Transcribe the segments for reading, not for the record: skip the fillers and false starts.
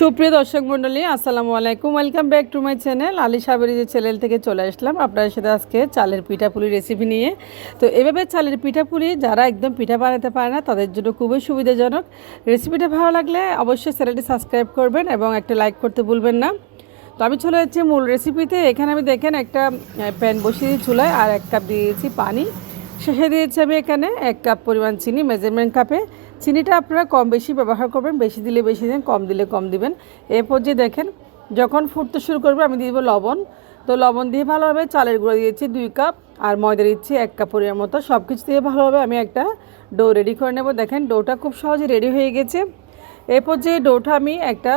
সুপ্রিয় দর্শক মণ্ডলী, আসসালামু আলাইকুম। Welcome back to my channel Ali Saberi channel থেকে চলে আসলাম আপনাদের সাথে আজকে চালের পিঠাপুলি রেসিপি নিয়ে। তো এভাবে চালের পিঠাপুলি যারা একদম পিঠা বানাতে পারে না তাদের জন্য খুবই সুবিধাজনক। রেসিপিটা ভালো লাগলে অবশ্যই চ্যানেলটি সাবস্ক্রাইব করবেন এবং একটা লাইক করতে ভুলবেন না। তো আমি চলে যাচ্ছি মূল রেসিপিতে। এখানে আমি দেখেন একটা প্যান বসিয়ে চুলায় আর 1 কাপ দিয়েছি পানি। শেষে দিয়েছি আমি এখানে 1 কাপ পরিমাণ চিনি মেজারমেন্ট কাপে। চিনিটা আপনারা কম বেশি ব্যবহার করবেন, বেশি দিলে বেশি দেন, কম দিলে কম দিবেন। এরপর যে দেখেন যখন ফুটতে শুরু করবে আমি দিয়ে দেবো লবণ। তো লবণ দিয়ে ভালোভাবে চালের গুঁড়ো দিয়েছি 2 কাপ আর ময়দা দিচ্ছি 1 কাপ পরিমাণ মতো। সব কিছু দিয়ে ভালোভাবে আমি একটা ডো রেডি করে নেব। দেখেন ডোটা খুব সহজে রেডি হয়ে গেছে। এরপর যে ডোটা আমি একটা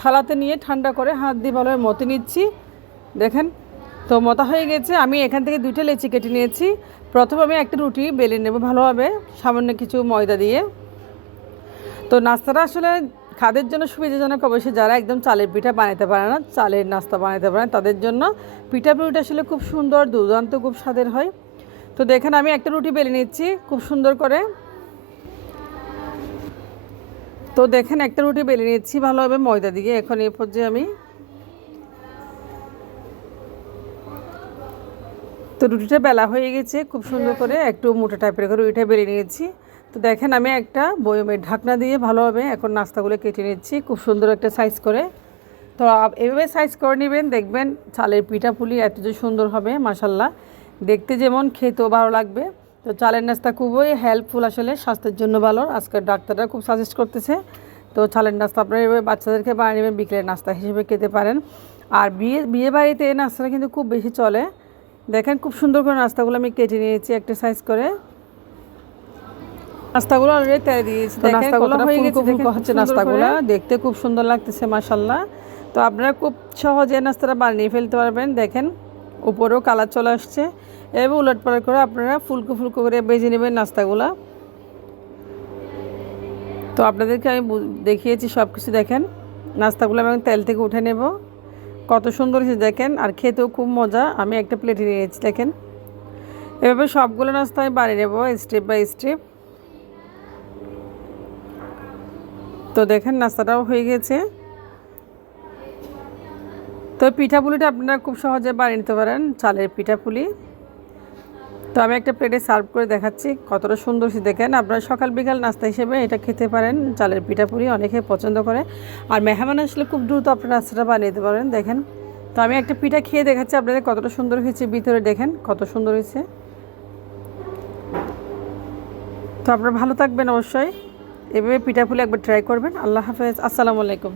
থালাতে নিয়ে ঠান্ডা করে হাত দিয়ে ভালোভাবে মতে নিচ্ছি। দেখেন তো মতা হয়ে গেছে। আমি এখান থেকে 2টা লেচি কেটে নিয়েছি। প্রথমে আমি একটা রুটি বেলে নেব ভালোভাবে সামান্য কিছু ময়দা দিয়ে। তো নাস্তাটা আসলে খাদের জন্য সুবিধাজনক। অবশ্যই যারা একদম চালের পিঠা বানাতে পারে না, চালের নাস্তা বানাতে পারে না, তাদের জন্য পিঠাপুলিটা আসলে খুব সুন্দর, দুর্দান্ত, খুব স্বাদের হয়। তো দেখেন আমি একটা রুটি বেলে নিচ্ছি খুব সুন্দর করে। তো দেখেন একটা রুটি বেলে নিচ্ছি ভালোভাবে ময়দা দিয়ে। এখন এই পর্যায়ে আমি তো রুটিটা বেলা হয়ে গেছে খুব সুন্দর করে, একটু মোটা টাইপের করে রুটিটা বেলে নিয়েছি। তো দেখেন আমি একটা বয়মের ঢাকনা দিয়ে ভালোভাবে এখন নাস্তাগুলো কেটে নিচ্ছি খুব সুন্দর একটা সাইজ করে। তো এভাবে সাইজ করে নেবেন, দেখবেন চালের পিঠাপুলি এত যে সুন্দর হবে মাশাল্লাহ, দেখতে যেমন খেতেও ভালো লাগবে। তো চালের নাস্তা খুবই হেল্পফুল, আসলে স্বাস্থ্যের জন্য ভালো। আজকের ডাক্তাররা খুব সাজেস্ট করতেছে। তো চালের নাস্তা আপনারা এভাবে বাচ্চাদেরকে বানিয়ে নেবেন, বিকেলের নাস্তা হিসেবে খেতে পারেন। আর বিয়ে বাড়িতে এই নাস্তাটা কিন্তু খুব বেশি চলে। দেখেন খুব সুন্দর করে নাস্তাগুলো আমি কেটে নিয়েছি একটা সাইজ করে। নাস্তাগুলো অলরেডি তেলে দিয়েছি। তো নাস্তাগুলো হয়ে গেছে, ফুলকো হচ্ছে নাস্তাগুলো, দেখতে খুব সুন্দর লাগতেছে মাশাল্লাহ। তো আপনারা খুব সহজে নাস্তাটা বানিয়ে ফেলতে পারবেন। দেখেন উপরেও কালার চলে আসছে। এভাবে উলটপালট করে আপনারা ফুলকো ফুলকো করে ভেজে নেবেন নাস্তাগুলো। তো আপনাদেরকে আমি দেখিয়েছি সব কিছু। দেখেন নাস্তাগুলো আমি তেল থেকে উঠে নেব, কত সুন্দর হয়েছে দেখেন, আর খেতেও খুব মজা। আমি একটা প্লেটে নিয়েছি। দেখেন এভাবে সবগুলো নাস্তা আমি বানিয়ে নেব স্টেপ বাই স্টেপ। তো দেখেন নাস্তাটাও হয়ে গেছে। তো পিঠাপুলিটা আপনারা খুব সহজে বানিয়ে নিতে পারেন, চালের পিঠাপুলি। তো আমি একটা প্লেটে সার্ভ করে দেখাচ্ছি কতটা সুন্দর হয়েছে। দেখেন আপনারা সকাল বিকাল নাস্তা হিসেবে এটা খেতে পারেন। চালের পিঠাপুলি অনেকে পছন্দ করে, আর মেহমান আসলে খুব দ্রুত আপনারা নাস্তাটা বানিয়ে নিতে পারেন। দেখেন তো আমি একটা পিঠা খেয়ে দেখাচ্ছি আপনাদের কতটা সুন্দর হয়েছে, ভিতরে দেখেন কত সুন্দর হয়েছে। তো আপনারা ভালো থাকবেন, অবশ্যই এভাবে পিঠাপুলি একবার ট্রাই করবেন। আল্লাহ হাফেজ, আসসালামু আলাইকুম।